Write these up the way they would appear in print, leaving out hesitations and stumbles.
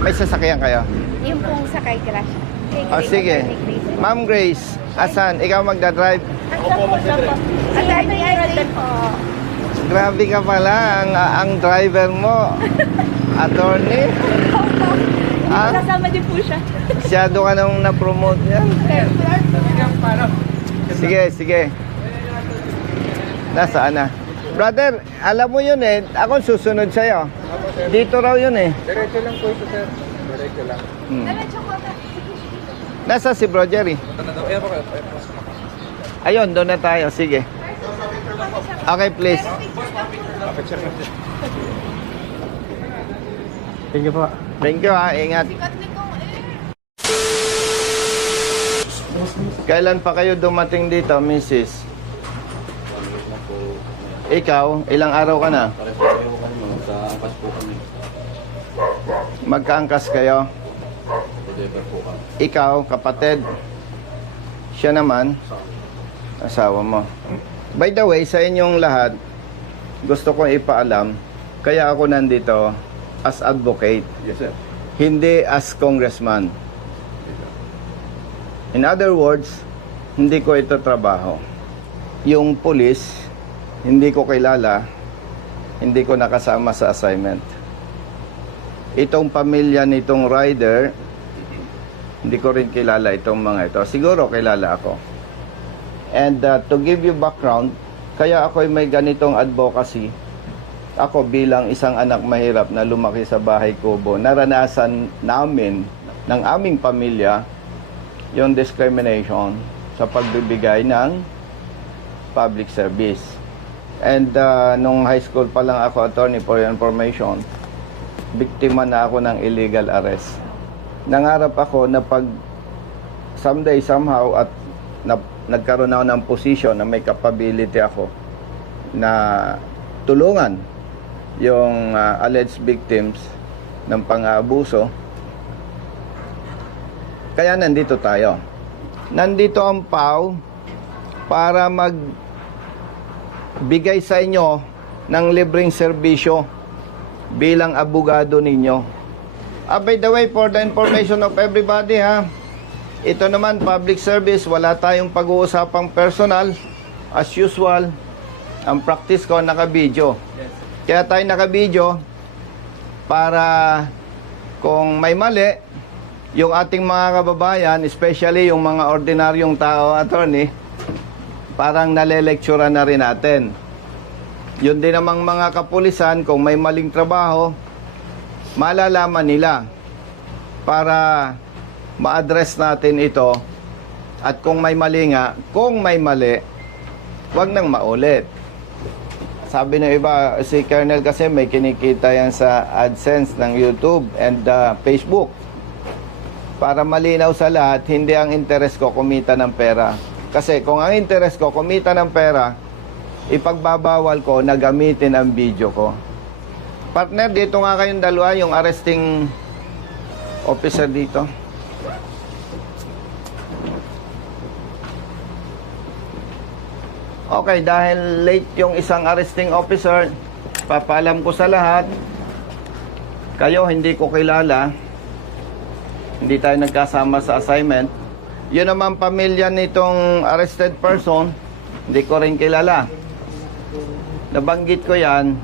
May sasakyan kayo? Yung pong sakay crash. O sige. Ma'am Grace, asan? Ikaw magdadrive? Opo, Attorney Arden po. Grabe ka pala, ang driver mo. Attorney? Ah? Kasama din po siya. Masyado ka nang na-promote yan. Sige, sige. Nasaan na? Brother, alam mo yun eh. Ako susunod sa'yo. Dito raw yun eh. Diretso lang po ito, sir. Diretso lang. Nasa si Bro Jerry? Ayun, doon na tayo. Sige. Okay, please. Thank you po. Thank you ha. Ingat. Kailan pa kayo dumating dito, Mrs.? Ikaw, ilang araw ka na? Sa angkas po kami. Magkaangkas kayo? Deliver po kami. Ikaw, kapatid. Siya naman, asawa mo. By the way, sa inyong lahat, gusto kong ipaalam, kaya ako nandito as advocate, Yes, sir. hindi as congressman. In other words, hindi ko ito trabaho. Yung police, hindi ko kilala, hindi ko nakasama sa assignment. Itong pamilya nitong rider, hindi ko rin kilala itong mga ito. Siguro kilala ako. And to give you background, kaya ako may ganitong advocacy. Ako bilang isang anak mahirap na lumaki sa bahay kubo, naranasan namin ng aming pamilya yung discrimination sa pagbibigay ng public service. And nung high school pa lang ako, attorney for your information, biktima na ako ng illegal arrest. Nangarap ako na pag someday somehow at nagkaroon ako ng position na may capability ako na tulungan yung alleged victims ng pang-aabuso. Kaya nandito tayo. Nandito ang PAW para magbigay sa inyo ng libreng serbisyo bilang abogado ninyo. By the way, for the information of everybody ha, ito naman public service, wala tayong pag-uusapang personal. As usual, ang practice ko naka-video. Kaya tayo naka-video para kung may mali, yung ating mga kababayan, especially yung mga ordinaryong tao, attorney, parang nalelektura na rin natin. Yun din namang mga kapulisan, kung may maling trabaho, malalaman nila para ma-address natin ito. At kung may mali nga, kung may mali, wag nang maulit. Sabi ng iba, si Colonel kasi may kinikita yan sa AdSense ng YouTube and Facebook. Para malinaw sa lahat, hindi ang interest ko kumita ng pera. Kasi kung ang interest ko kumita ng pera, ipagbabawal ko na gamitin ang video ko. Partner, dito nga kayong dalawa, yung arresting officer dito. Okay, dahil late yung isang arresting officer, papaalam ko sa lahat, kayo hindi ko kilala, hindi tayo nagkasama sa assignment. Yun naman pamilya nitong arrested person, hindi ko rin kilala. Nabanggit ko yan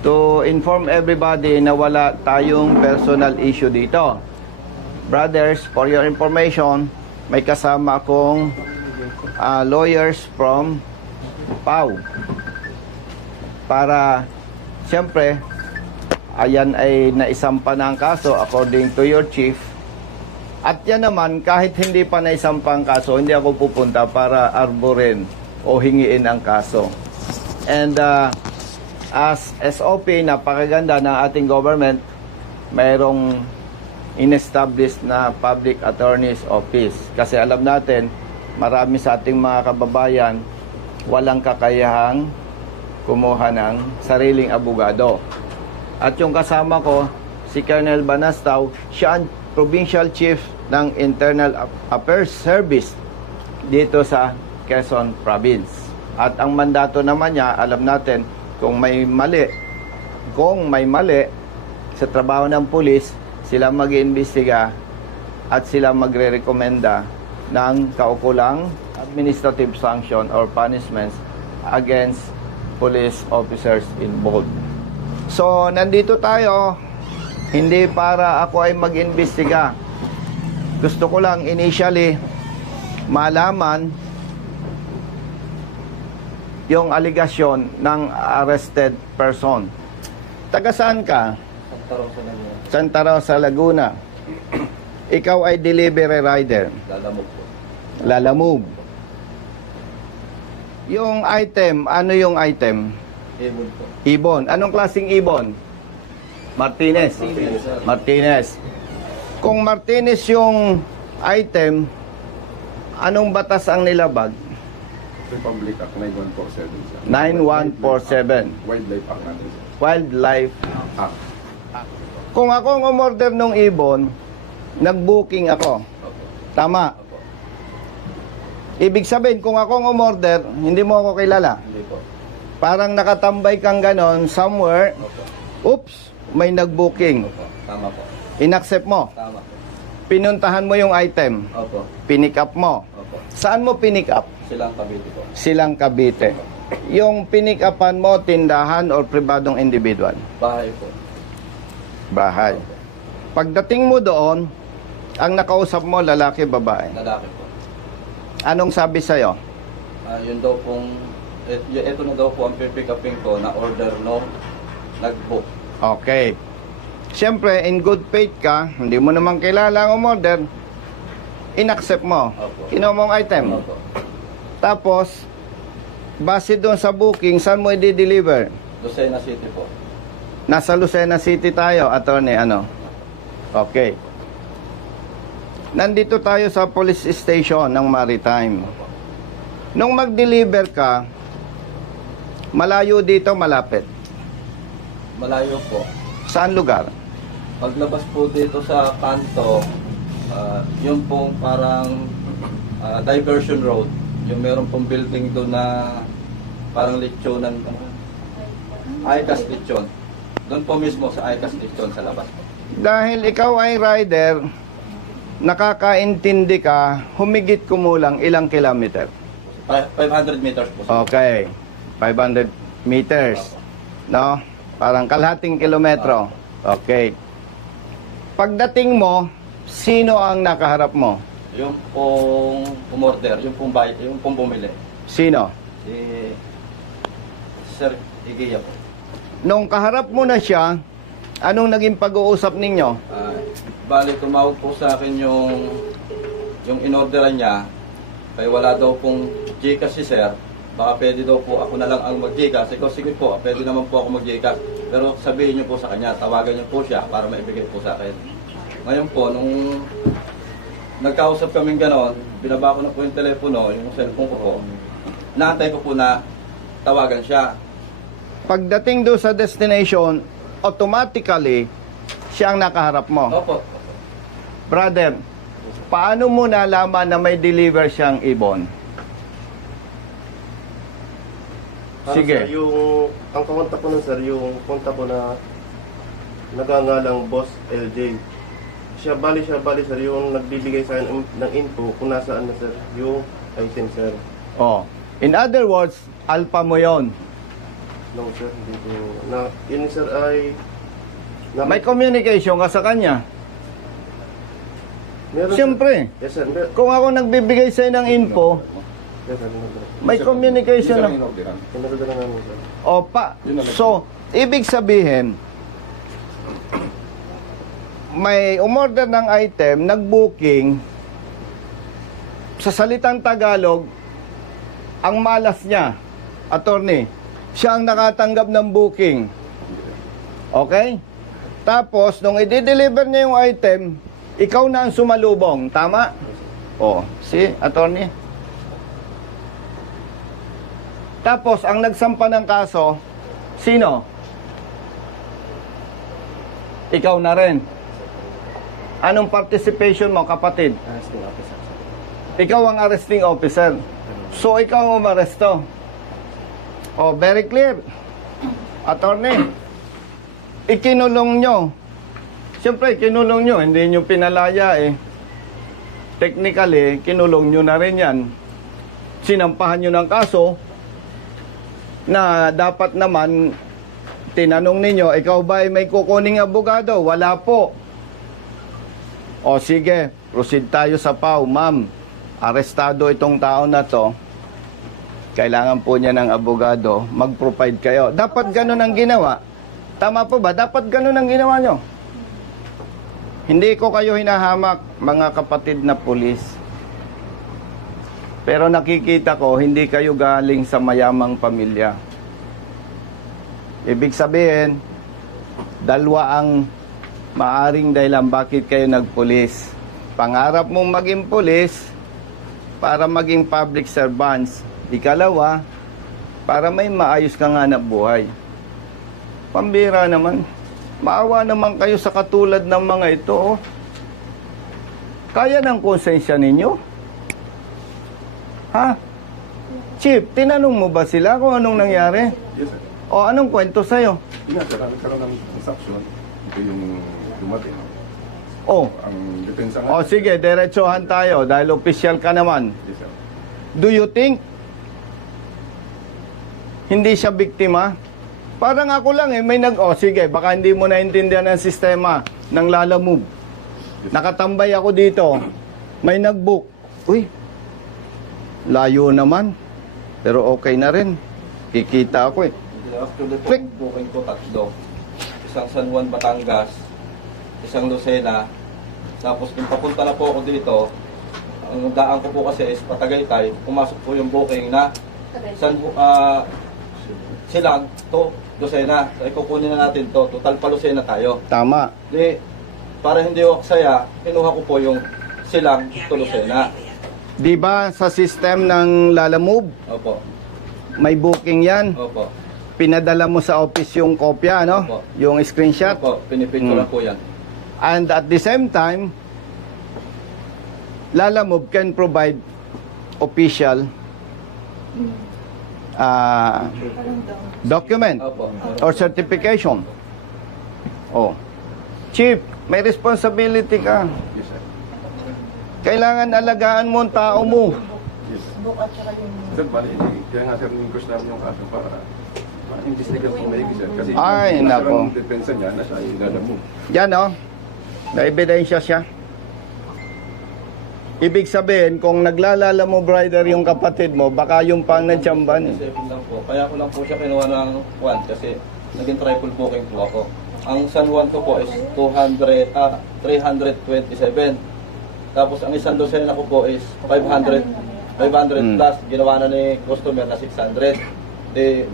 to inform everybody na wala tayong personal issue dito. Brothers, for your information, may kasama akong lawyers from PAW. Para, siyempre, ayan ay naisampa na ang kaso according to your chief. At yan naman, kahit hindi pa naisampa ang kaso, hindi ako pupunta para arborin o hingiin ang kaso. And as SOP, napakaganda ng ating government, mayroong in-established na Public Attorney's Office. Kasi alam natin, marami sa ating mga kababayan walang kakayahang kumuha ng sariling abogado. At yung kasama ko, si Colonel Banastaw, siya ang Provincial Chief ng Internal Affairs Service dito sa Quezon Province. At ang mandato naman niya, alam natin, kung may mali, sa trabaho ng pulis, sila mag-iimbestiga at sila magre-rekomenda ng kaukulang administrative sanction or punishments against police officers involved. So, nandito tayo, hindi para ako ay mag-imbestiga. Gusto ko lang initially malaman yung aligasyon ng arrested person. Taga saan ka? Santa Rosa na yun. Santa Rosa, Laguna. Ikaw ay delivery rider. Lalamog po. Lalamove. Yung item, ano yung item? Ibon po. Ibon. Anong klaseng ibon? Martinez. Martinez, sir. Martinez. Kung Martinez yung item, anong batas ang nilabag? Republic Act 9147, sir. 9147. Wildlife Act natin, sir. Wildlife. Act. Kung ako ang umorder ng ibon, nag-booking ako. Opo. Tama. Opo. Ibig sabihin, kung ako ang umorder, hindi mo ako kilala. Hindi po. Parang nakatambay kang ganon somewhere, Opo. oops, may nag-booking. Opo. Tama po. Inaccept mo. Tama po. Pinuntahan mo yung item. Opo. Pinick up mo. Opo. Saan mo pinick up? Silang Cavite po. Silang Cavite. Yung pinick upan mo, tindahan or pribadong individual? Bahay po. Bahay. Pagdating mo doon, ang nakausap mo, lalaki, babae. Lalaki po. Anong sabi sa'yo? Yun daw pong, ito na daw po ang pick upin ko na order no nag-book. Okay. Siyempre, in good faith ka, hindi mo naman kilala ang umorder, inaccept mo. Opo. Kinuha mo ang item. Opo. Tapos, base doon sa booking, saan mo i-deliver? Lucena City po. Nasa Lucena City tayo, attorney, ano? Okay. Nandito tayo sa police station ng Maritime. Nung mag-deliver ka, malayo dito, malapit. Malayo po. Saan lugar? Paglabas po dito sa kanto, yung pong parang diversion road, yung meron pong building doon na parang lechonan, ICAS lechon. Doon po mismo sa ICAS lechon sa labas. Dahil ikaw ay rider, nakakaintindi ka, humigit kumulang ilang kilometer. 500 meters po. Okay. 500 meters. No? Parang kalahating kilometro. Okay. Pagdating mo, sino ang nakaharap mo? Yung pong umorder, yung pong bayad, yung pong bumili. Sino? Si Sir Igiya po. Nung kaharap mo na siya, anong naging pag-uusap ninyo? Bali, tumawag po sa akin yung inorderan niya. Kaya wala daw pong Gcash si Sir. Baka pwede daw po ako na lang ang mag-Gcash. Ikaw, sige po, pwede naman po ako mag-Gcash. Pero sabihin niyo po sa kanya, tawagan niyo po siya para maibigay po sa akin. Ngayon po, nung nagkausap kaming ganon, binaba ko na po yung telepono, yung cellphone ko po. Naantay ko po na tawagan siya. Pagdating doon sa destination, automatically, siya ang nakaharap mo. Opo. Brother, paano mo nalaman na may deliver siyang ibon? Sige. Sir, ang kakontak ko nun sir, yung kontak ko na nagangalang Boss LJ. Siya bali sir, yung nagbibigay sa akin ng info kung nasaan na sir, yung item sir. Oh. In other words, alpha mo yon. No sir, hindi ko, yun sir ay, May communication ka sa kanya. meron sir. Siyempre, Yes sir, kung ako nagbibigay sa'yo ng info, yes sir, meron. may communication na. Pinagdala namin sir. Opa. So, ibig sabihin, may umorder ng item, nag-booking, sa salitang Tagalog, ang malas niya, attorney, siya ang nakatanggap ng booking. Okay? Tapos, nung i-deliver niya yung item, ikaw na ang sumalubong. Tama? O, si attorney? Tapos, ang nagsampa ng kaso, sino? Ikaw na rin. Anong participation mo, kapatid? Arresting officer sir. Ikaw ang arresting officer. So, ikaw ang umaresto. Oh, very clear. Attorney, ikinulong nyo Siyempre, kinulong nyo, hindi nyo pinalaya eh. Technically, kinulong nyo na rin yan. Sinampahan nyo ng kaso na dapat naman tinanong ninyo, ikaw ba ay may kukuning abogado? Wala po. O sige, proceed tayo sa PAW. Ma'am, arestado itong tao na to. Kailangan po niya ng abogado. Mag-provide kayo. Dapat ganun ang ginawa. Tama po ba? Dapat ganun ang ginawa nyo. Hindi ko kayo hinahamak, mga kapatid na pulis. Pero nakikita ko, hindi kayo galing sa mayamang pamilya. Ibig sabihin, dalawa ang maaring dahilan bakit kayo nagpulis. Pangarap mong maging pulis para maging public servants. Ikalawa, para may maayos kang hanap buhay. Pambira naman. Maawa naman kayo sa katulad ng mga ito. Oh. Kaya ng konsensya ninyo? Ha? Chief, tinanong mo ba sila kung anong nangyari? Yes, sir. O anong kwento sa'yo? Yun nga, sir, nagkaroon ng transaction. Ito yung dumating. Oh, Ang depensa o nga. sige, diretsohan tayo dahil official ka naman. Yes, sir. Do you think hindi siya biktima? Parang ako lang may sige, baka hindi mo naintindihan ang sistema ng Lala Move. Nakatambay ako dito, may nag-book. Uy, layo naman. Pero okay na rin. Kikita ako eh. Actually po, Quick. booking ko tatlo. Isang San Juan, Batangas, isang Lucena, tapos kung papunta na po ako dito, ang daan ko po kasi is Patagaytay, pumasok po yung booking na Silang to Lucena. So, ikukunin na natin to. Total pa Lucena tayo. Tama. Di, para hindi ako aksaya, kinuha ko po yung Silang to Lucena. Di ba sa system ng Lala Move, Opo. may booking yan? Opo. Pinadala mo sa office yung kopya, no? Opo. Yung screenshot. Opo. Pinipicture po yan. And at the same time, Lala Move can provide official document Opo. or certification. Oh. Chief, may responsibility ka. Yes, sir. Kailangan alagaan mo ang tao mo. Yes. Sir, bali, kaya nga sir, in-course namin yung kaso para ma-investigate po maigi, sir. Kasi Ay, nako. ang depensa niya, nasa ilala mo. Yan, oh. Na-ebidensya siya. Ibig sabihin, kung naglalala mo, brother, yung kapatid mo, baka yung pang natsamban. Eh. 7 lang po. Kaya ko lang po siya kinuha ng Juan kasi naging triple booking po ako. Ang San Juan ko po is 327. Tapos ang isang Lucena ko po is 500 plus. Ginawa na ni customer na 600.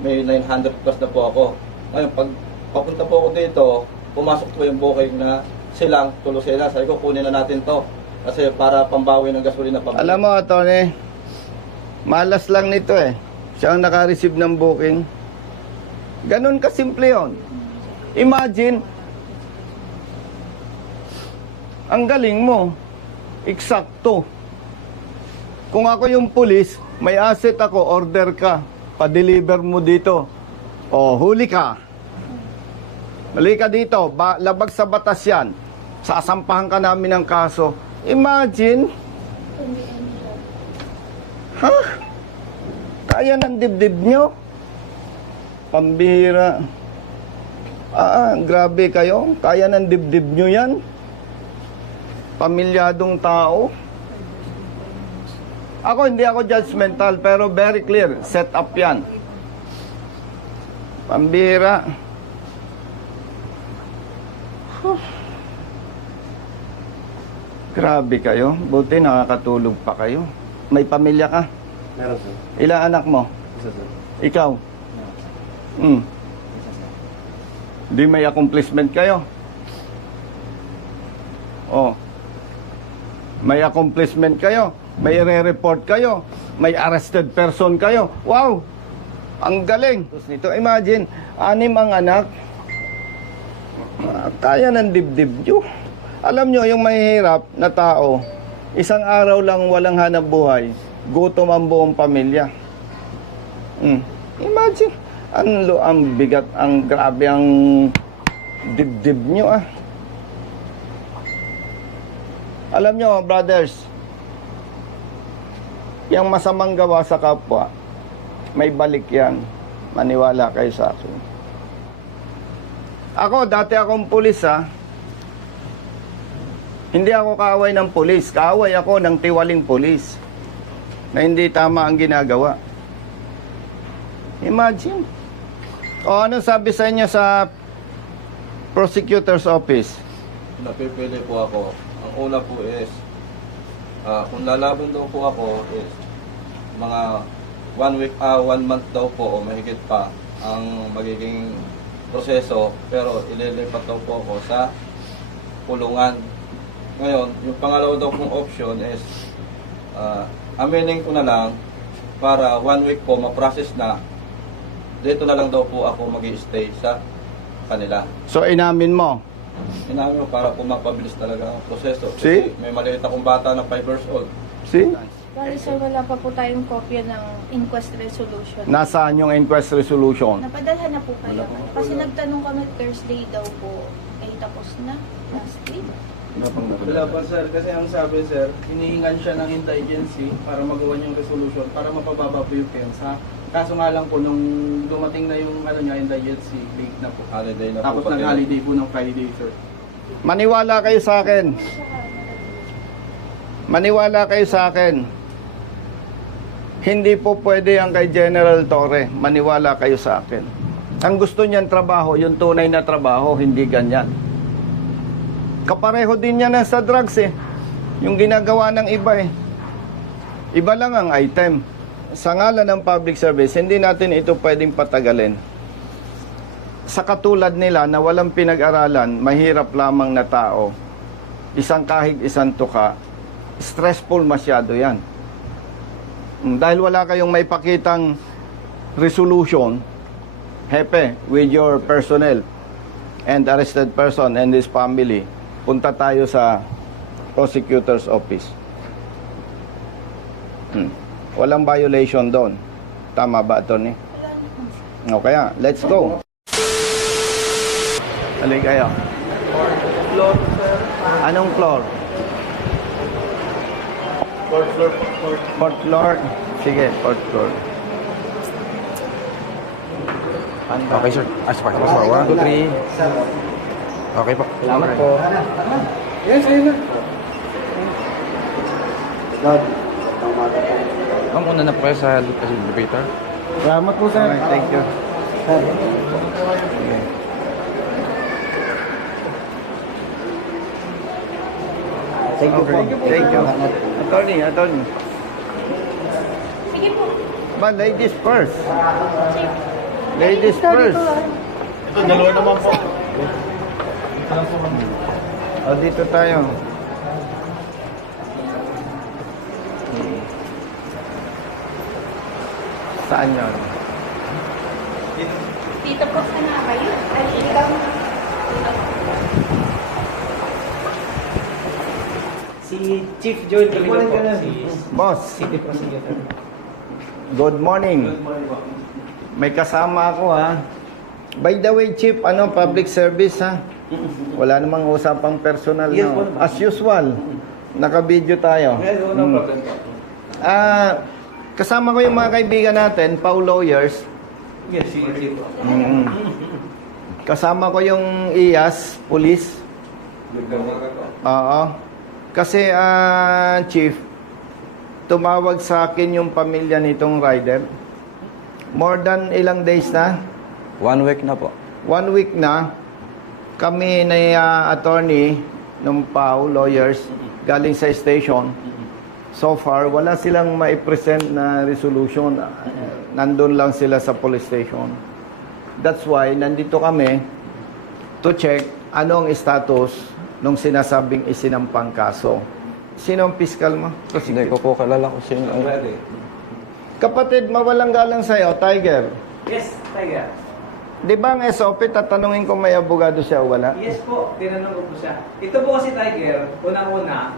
May 900 plus na po ako. Ngayon, pag papunta po ako dito, pumasok po yung booking na Silang to Lucena. Sabi ko, kunin na natin to. Kasi para pambawi ng gasolina pambili. Alam mo, Tony, malas lang nito eh. Siya ang naka-receive ng booking. Ganun kasimple yun. Imagine, ang galing mo, eksakto. Kung ako yung pulis, may asset ako, order ka, pa-deliver mo dito. O, huli ka. Mali ka dito, labag sa batas yan. Sasampahan ka namin ng kaso. Imagine. Ha? Kaya ng dibdib nyo? Pambihira. Grabe kayo. Kaya ng dibdib nyo yan? Pamilyadong tao. Hindi ako judgmental, pero very clear. Set up yan. Pambihira. Grabe kayo. Buti nakakatulog pa kayo. May pamilya ka? Meron, sir. Ilang anak mo? Isa, sir. Ikaw? Di may accomplishment kayo? Oh. May accomplishment kayo? May re-report kayo? May arrested person kayo? Wow! Ang galing! Nito, imagine, 6 ang anak. Kaya ng dibdib nyo. Alam nyo, yung mahihirap na tao, isang araw lang walang hanap buhay, gutom ang buong pamilya. Imagine, ang bigat, ang grabe ang dibdib nyo Alam nyo, brothers, yung masamang gawa sa kapwa, may balik yan. Maniwala kayo sa akin. Ako, dati akong pulis ha. Hindi ako kaaway ng pulis. Kaaway ako ng tiwaling pulis na hindi tama ang ginagawa. Imagine. O ano sabi sa inyo sa prosecutor's office? Napipili po ako. Ang una po is, kung lalaban daw po ako is, mga 1 month daw po o mahigit pa ang magiging proseso, pero ililipat daw po ako sa kulungan. Ngayon, yung pangalawa daw pong option is, aminin ko na lang para 1 week po ma-process na, dito na lang daw po ako mag-i-stay sa kanila. So inamin mo. Inamin mo para po mapabilis talaga ang proseso. See? Kasi may maliit akong bata na 5 years old. See? Bali sir, wala pa po tayong kopya ng inquest resolution. Nasaan yung inquest resolution? Napadalhan na po kayo. Kasi nagtanong kami Thursday daw po. Ay tapos na. Last week. Wala pa sir, kasi ang sabi sir, hinihingan siya ng indigency para magawa yung resolution para mapababa po yung pensa. Kaso nga lang po, nung dumating na yung indigency, late na po. Holiday na Tapos po. pati. nag-holiday po ng Friday sir. Maniwala kayo sa akin. Maniwala kayo sa akin. Hindi po pwede ang kay General Torre. Maniwala kayo sa akin. Ang gusto niyan trabaho, yung tunay na trabaho, hindi ganyan. Kapareho din yan sa drugs eh. Yung ginagawa ng iba eh. Iba lang ang item. Sa ngalan ng public service, hindi natin ito pwedeng patagalin. Sa katulad nila na walang pinag-aralan, mahirap lamang na tao, isang kahig, isang tuka, stressful masyado yan. Dahil wala kayong may pakitang resolution, hepe, with your personnel and arrested person and his family, punta tayo sa prosecutor's office. Walang violation doon. Tama ba, attorney? O kaya, let's go. Alay kayo. Floor sir. Anong floor? Fourth floor. Fourth floor? Sige, fourth floor. Okay, sir. Sa part. 1, 2, 3. Okay po. Salamat po. Yes, ayun na. Ma'am, una na po kayo sa elevator. Salamat po sir. Okay, thank you. Okay. Thank you po. Thank you. Attorney. Sige po. But ladies first. Ladies first. Ito, dalawa naman po. O, dito tayo. Saan yun? Dito po sana kayo. Ay, ikaw. Si Chief Joel Camilo po, si Boss, City Prosecutor. good morning. May kasama ako ha. By the way, Chief, public service ha? Wala namang usapang personal Yes, no? po. As usual, naka-video tayo. Kasama ko yung mga kaibigan natin, Pau Lawyers. Yes, si Chief. Kasama ko yung IAS, Police. Oo. Kasi, Chief, tumawag sa akin yung pamilya nitong rider. More than ilang days na? 1 week na po. 1 week na. Kami na attorney ng Pau Lawyers galing sa station. So far, wala silang mai-present na resolution. Nandun lang sila sa police station. That's why, nandito kami to check anong status nung sinasabing isinampang kaso. Sino ang piskal mo? Hindi ko po kalala kung sino ang Kapatid, mawalang galang sa'yo, Tiger. Yes, Tiger. Di ba ang SOP, tatanungin kung may abogado siya o wala? Yes po, tinanong ko po siya. Ito po kasi Tiger, unang-una,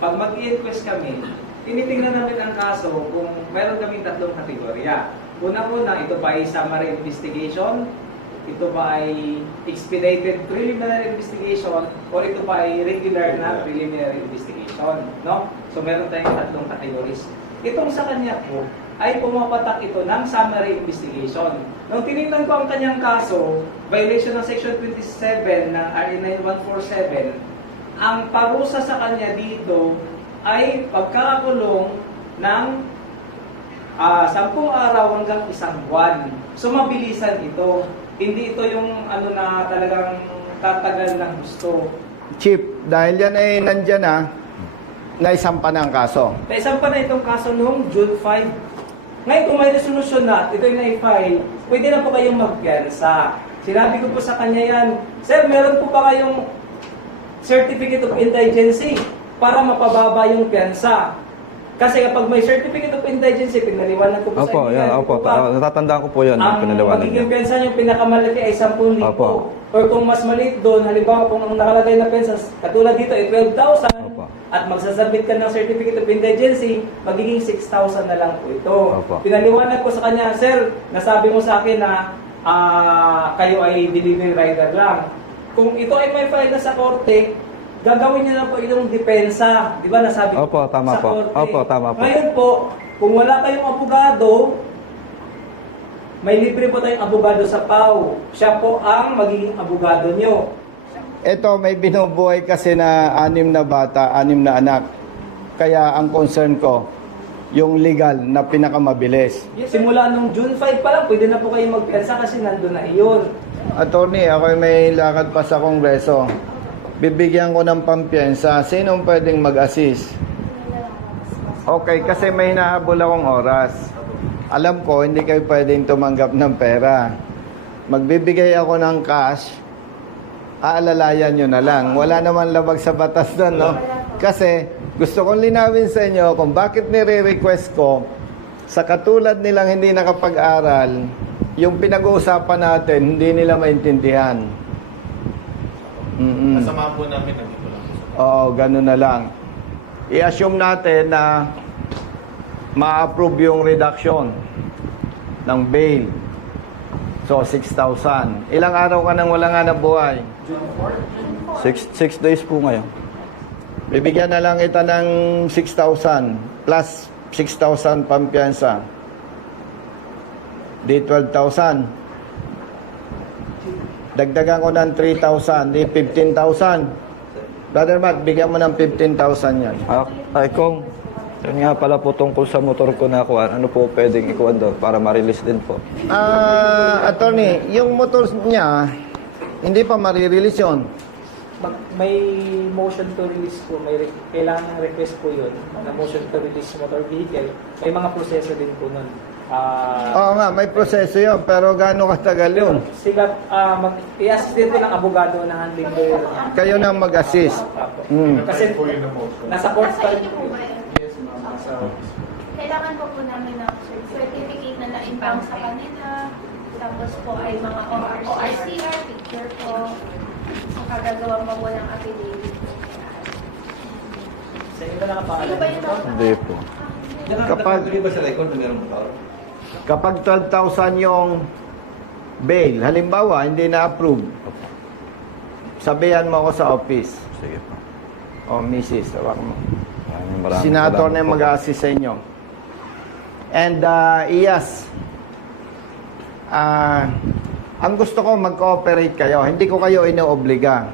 pag mag-i-inquest kami, tinitingnan namin ang kaso kung meron kaming 3 kategorya. Unang-una, ito ba ay summary investigation, ito ba ay expedited preliminary investigation or ito ba ay regular na preliminary investigation, no? So meron tayong tatlong categories. Itong sa kanya po ay pumapatak ito ng summary investigation. Nung tinignan ko ang kanyang kaso, violation ng Section 27 ng RA 9147, ang parusa sa kanya dito ay pagkakakulong ng 10 araw hanggang 1 buwan. So mabilisan ito. Hindi ito yung ano na talagang tatagal ng gusto. Chief, dahil yan ay nandyan na, naisampa na ang kaso. Naisampa na itong kaso noong June 5. Ngayon kung may resolusyon na, ito yung na-file, pwede na po kayong magpiyansa. Sinabi ko po sa kanya yan, Sir, meron po ba kayong certificate of indigency para mapababa yung piyansa? Kasi kapag may certificate of indigency, pinaliwanag ko po sa inyo. Opo. Natatandaan ko po yun. Ang magiging pensa yung pinakamalaki ay 10,000. Opo. Or kung mas maliit doon, halimbawa kung ang nakalagay na pensa, katulad dito ay 12,000, Opo. at magsasubmit ka ng certificate of indigency, magiging 6,000 na lang po ito. Opo. Pinaliwanag ko sa kanya, Sir, nasabi mo sa akin na kayo ay delivery rider lang. Kung ito ay may file na sa korte, gagawin niyo na po yung depensa. Di ba nasabi ko Opo, tama sa po. korte? Opo, tama po. Ngayon po, kung wala kayong abogado, may libre po tayong abogado sa PAW. Siya po ang magiging abogado nyo. Ito, may binubuhay kasi na 6 na bata, 6 na anak. Kaya ang concern ko, yung legal na pinakamabilis. Simula nung June 5 pa lang, pwede na po kayo magpiyansa kasi nandun na iyon. Attorney, ako may lakad pa sa Kongreso. Bibigyan ko ng pampiyansa. Sinong pwedeng mag-assist? Okay, kasi may hinahabol akong oras. Alam ko, hindi kayo pwedeng tumanggap ng pera. Magbibigay ako ng cash, aalalayan nyo na lang. Wala naman labag sa batas doon, no? Kasi gusto kong linawin sa inyo kung bakit nire-request ko sa katulad nilang hindi nakapag-aral, yung pinag-uusapan natin, hindi nila maintindihan. Kasama po namin nandito lang. Oo, ganun na lang. I-assume natin na ma-approve yung reduction ng bail. So, 6,000. Ilang araw ka nang wala nga nabuhay? 6 days po ngayon. Bibigyan na lang kita ng 6,000 plus 6,000 pampiyansa. Di 12,000. Dagdagan ko ng 3,000. Di 15,000. Brother Matt, bigyan mo ng 15,000 yan. Ay, kung yun nga pala po tungkol sa motor ko na kuha, ano po pwedeng ikuha doon para ma-release din po? Attorney, yung motor niya, hindi pa marirelease yun. May motion to release po, kailangan ng request po yun, na motion to release motor vehicle. May mga proseso din po nun. Oo nga, may proseso yun, pero gaano katagal yun? Sila, i-assist din po ng abogado na handling lawyer niya. Kayo na mag-assist. Kasi nasa court pa rin po. Yes, ma'am. Nasa Kailangan po namin ng certificate na na-impound sa kanila. Tapos po ay mga ORCR, picture po. So, kagagawa mo ng affidavit. Sa inyo ba nakapangalan? Sino ba yun? Hindi po. Kapag 12,000 yung bail, halimbawa, hindi na-approve, sabihan mo ako sa office. Sige po. O, Mrs., tawag mo. Maraming Senator na salamat yung po. mag-assist sa inyo. And, Iyas, ang gusto ko mag-cooperate kayo. Hindi ko kayo inoobliga.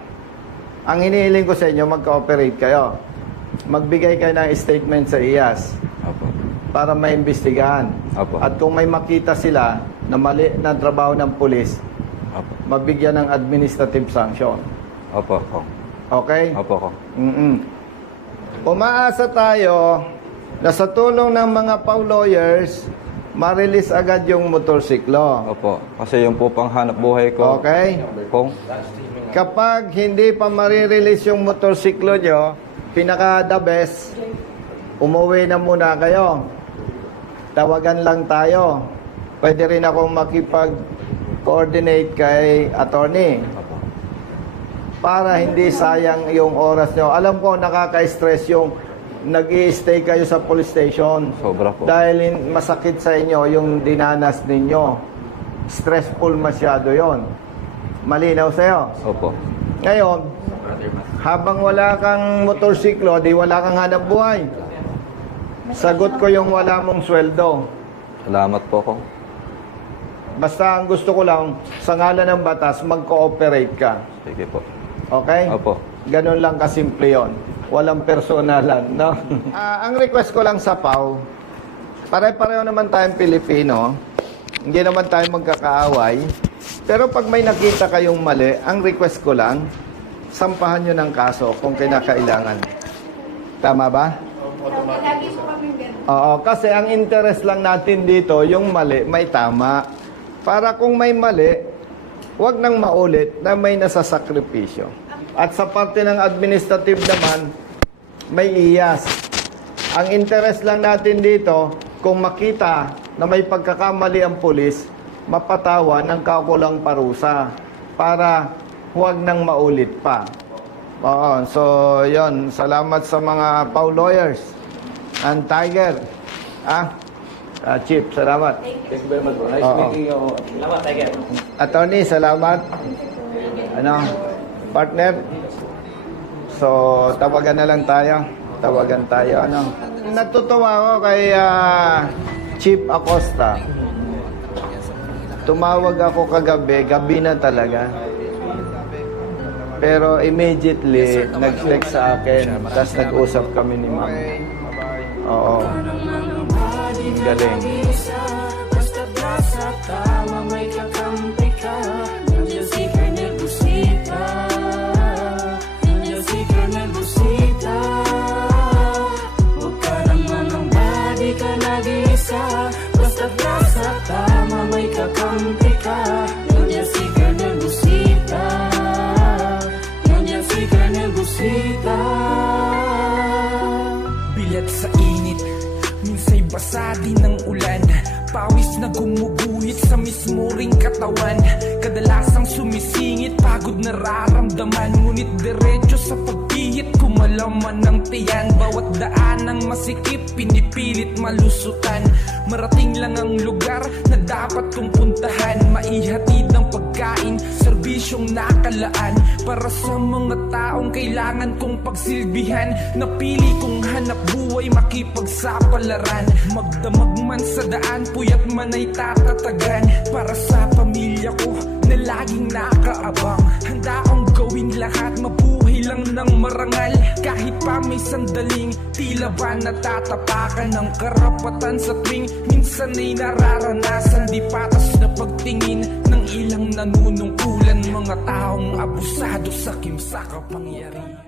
Ang hinihiling ko sa inyo, mag-cooperate kayo. Magbigay kayo ng statement sa Iyas Opo. para maimbestigahan. Opo. At kung may makita sila na mali na trabaho ng pulis, Opo. mabigyan ng administrative sanction. Opo. Opo. Okay? Opo. Umaasa tayo na sa tulong ng mga PAW lawyers, ma-release agad yung motorsiklo. Opo. Kasi yung po pang hanap buhay ko. Okay? Kung Kapag hindi pa marirelease yung motorsiklo nyo, pinaka-the best, umuwi na muna kayo. Tawagan lang tayo. Pwede rin akong makipag-coordinate kay attorney para hindi sayang yung oras nyo. Alam ko, nakaka-stress yung nag-i-stay kayo sa police station. sobra po. Dahil masakit sa inyo yung dinanas ninyo. stressful masyado yon. Malinaw sa'yo? Opo. Ngayon, habang wala kang motorsiklo, di wala kang hanap buhay. Sagot ko yung wala mong sweldo. Salamat po ko. Basta ang gusto ko lang, sa ngalan ng batas, mag-cooperate ka. Sige po. Okay? Opo. Ganun lang kasimple yun. Walang personalan, no? Ang request ko lang sa PAW, pare-pareho naman tayong Pilipino. Hindi naman tayo magkakaaway. Pero pag may nakita kayong mali, ang request ko lang, sampahan nyo ng kaso kung kinakailangan. Tama ba? Lagi po kami ganun. Oo, kasi ang interest lang natin dito, yung mali, may tama. Para kung may mali, wag nang maulit na may nasasakripisyo. At sa parte ng administrative naman, may iyas. Ang interest lang natin dito, kung makita na may pagkakamali ang pulis, mapatawa ng kakulang parusa para huwag nang maulit pa. Oo, so yon. Salamat sa mga PAW lawyers and Tiger. Chief, salamat. Thank you very much, bro. Nice Oo. meeting you. Salamat, Tiger. Attorney, salamat. Ano, partner? So, tawagan na lang tayo. Tawagan tayo, ano. Natutuwa ako kay Chief Acosta. Tumawag ako kagabi, gabi na talaga. Pero immediately, nag-text sa akin, tapos nag-usap kami ni Ma'am. Oo. Ang galing. Bilat sa init, minsa'y basa din ng ulan. Pawis na gumuguhit sa mismo ring katawan. Kadalasang sumisingit, pagod nararamdaman. Ngunit diretso sa pagpihit, kumalaman ng tiyan. Bawat daan ng masikip, pinipilit malusutan. Marating lang ang lugar na dapat kong puntahan. Maihatid ang pagkain, serbisyong nakalaan. Para sa mga taong kailangan kong pagsilbihan. Napili kong hanap buhay, makipagsapalaran. Magdamag man sa daan, puyat man ay tatatagan. Para sa pamilya ko na laging nakaabang. Handa akong gawin lahat, mabuhay lang ng marangal. Kahit pa may sandaling tila ba natatapakan ng karapatan sa tuwing minsan ay nararanasan. Di patas na pagtingin ng ilang nanunungkulan. Mga taong abusado sa kimsa kapangyarihan.